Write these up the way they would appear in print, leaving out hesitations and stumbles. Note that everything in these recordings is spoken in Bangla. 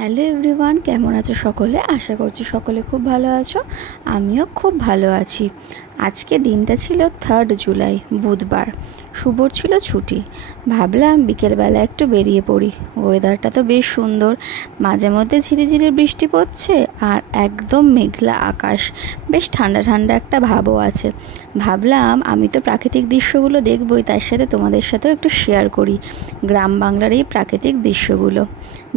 হ্যালো এভরিওয়ান, কেমন আছো সকলে? আশা করছি সকলে খুব ভালো আছো। আমিও খুব ভালো আছি। আজকে দিনটা ছিল 3 জুলাই, বুধবার। শুভর ছিল ছুটি। ভাবলাম বিকেলবেলা একটু বেরিয়ে পড়ি। ওয়েদারটা তো বেশ সুন্দর, মাঝে মধ্যে ঝিরিঝিরি বৃষ্টি পড়ছে আর একদম মেঘলা আকাশ, বেশ ঠান্ডা ঠান্ডা একটা ভাবও আছে। ভাবলাম আমি তো প্রাকৃতিক দৃশ্যগুলো দেখবই, তার সাথে তোমাদের সাথেও একটু শেয়ার করি গ্রাম বাংলার এই প্রাকৃতিক দৃশ্যগুলো।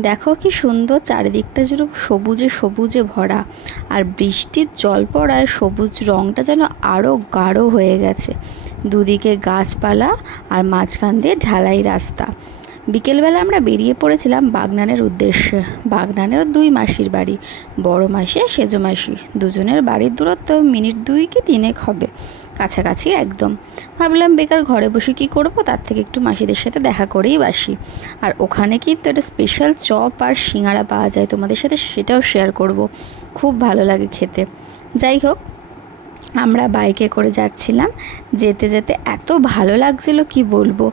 দেখো কি সুন্দর, চারিদিকটা যেন সবুজে সবুজে ভরা, আর বৃষ্টির জল পড়ায় সবুজ রঙটা যেন আরও গাঢ় হয়ে গেছে। দুদিকে গাছপালা আর মাঝখান দিয়ে ঢালাই রাস্তা। বিকেলবেলা আমরা বেরিয়ে পড়েছিলাম বাগনানের উদ্দেশ্যে। বাগনানেরও 2 মাসির বাড়ি, বড় মাসি আর সেজো মাসি। দুজনের বাড়ির দূরত্ব মিনিট 2 কি 3 হবে, কাছাকাছি একদম। ভাবলাম বেকার ঘরে বসে কী করব, তার থেকে একটু মাসিদের সাথে দেখা করেই বাসি। আর ওখানে কিন্তু একটা স্পেশাল চপ আর সিঙ্গাড়া পাওয়া যায়, তোমাদের সাথে সেটাও শেয়ার করব। খুব ভালো লাগে খেতে। যাই হোক, আমরা বাইকে করে যাচ্ছিলাম। যেতে যেতে এত ভালো লাগছিল কি বলবো।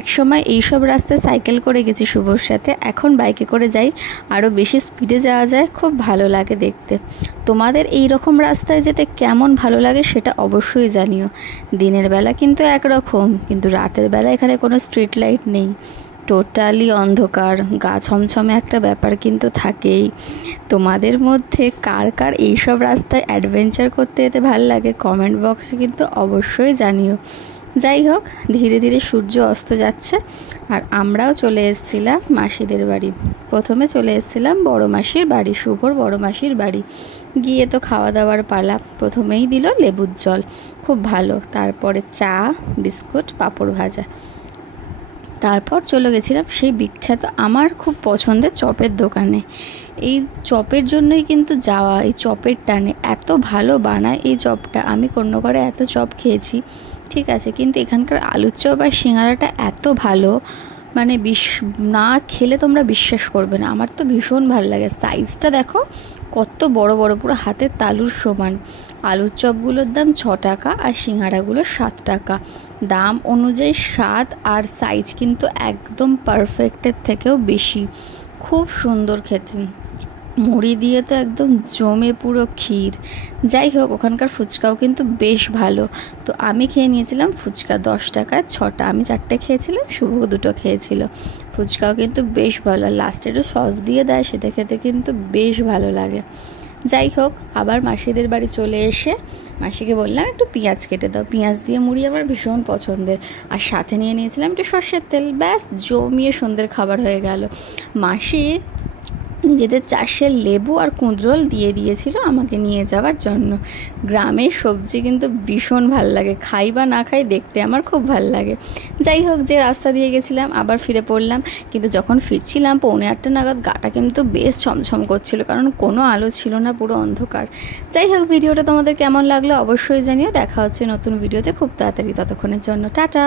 একসময় এইসব রাস্তায় সাইকেল করে গেছি শুভর সাথে, এখন বাইকে করে যাই, আরও বেশি স্পিডে যাওয়া যায়, খুব ভালো লাগে দেখতে। তোমাদের এই রকম রাস্তায় যেতে কেমন ভালো লাগে সেটা অবশ্যই জানিও। দিনের বেলা কিন্তু একরকম, কিন্তু রাতের বেলা এখানে কোনো স্ট্রিট লাইট নেই, টোটালি অন্ধকার, গা ছমছমে একটা ব্যাপার কিন্তু থাকেই। তোমাদের মধ্যে কার কার এইসব রাস্তায় অ্যাডভেঞ্চার করতে যেতে ভালো লাগে কমেন্ট বক্সে কিন্তু অবশ্যই জানিও। যাই হোক, ধীরে ধীরে সূর্য অস্ত যাচ্ছে আর আমরাও চলে এসেছিলাম মাসিদের বাড়ি। প্রথমে চলে এসেছিলাম বড় মাসির বাড়ি, শুভর বড় মাসির বাড়ি। গিয়ে তো খাওয়া দাওয়ার পালা। প্রথমেই দিল লেবুর জল, খুব ভালো। তারপরে চা, বিস্কুট, পাঁপড় ভাজা। তারপর চলে গেছিলাম সেই বিখ্যাত আমার খুব পছন্দের চপের দোকানে। এই চপের জন্যই কিন্তু যাওয়া, এই চপের টানে। এত ভালো বানায় এই চপটা, আমি কোন্নগরে এত চপ খেয়েছি, ঠিক আছে, কিন্তু এখানকার আলুর চপ আর সিঙ্গাড়াটা এত ভালো, মানে না খেলে তোমরা বিশ্বাস করবে না। আমার তো ভীষণ ভালো লাগে। সাইজটা দেখো কত বড় বড়, পুরো হাতের তালুর সমান। আলুর চপগুলোর দাম 6 টাকা আর সিঙ্গাড়াগুলো 7 টাকা। দাম অনুযায়ী স্বাদ আর সাইজ কিন্তু একদম পারফেক্টের থেকেও বেশি। খুব সুন্দর খেতে, মুড়ি দিয়ে তো একদম জমে পুরো ক্ষীর। যাই হোক, ওখানকার ফুচকাও কিন্তু বেশ ভালো। তো আমি খেয়ে নিয়েছিলাম ফুচকা, 10 টাকায় 6টা। আমি 4টে খেয়েছিলাম, শুভ 2টো খেয়েছিল। ফুচকাও কিন্তু বেশ ভালো, লাস্টে একটু সস দিয়ে দেয়, সেটা খেতে কিন্তু বেশ ভালো লাগে। যাই হোক, আবার মাসিদের বাড়ি চলে এসে মাসিকে বললাম একটু পেঁয়াজ কেটে দাও। পেঁয়াজ দিয়ে মুড়ি আমার ভীষণ পছন্দের, আর সাথে নিয়ে নিয়েছিলাম একটু সর্ষের তেল। ব্যাস জমিয়ে সন্ধ্যের খাবার হয়ে গেল। মাসি নিজেদের চাষের লেবু আর কুঁদরোল দিয়ে দিয়েছিল আমাকে নিয়ে যাওয়ার জন্য। গ্রামের সবজি কিন্তু ভীষণ ভাল লাগে, খাই বা না খাই, দেখতে আমার খুব ভাল লাগে। যাই হোক, যে রাস্তা দিয়ে গেছিলাম আবার ফিরে পড়লাম, কিন্তু যখন ফিরছিলাম 7:45 নাগাদ গাটা কিন্তু বেশ ছমছম করছিল, কারণ কোনো আলো ছিল না, পুরো অন্ধকার। যাই হোক, ভিডিওটা তোমাদের কেমন লাগলো অবশ্যই জানিও। দেখা হচ্ছে নতুন ভিডিওতে খুব তাড়াতাড়ি, ততক্ষণের জন্য টাটা।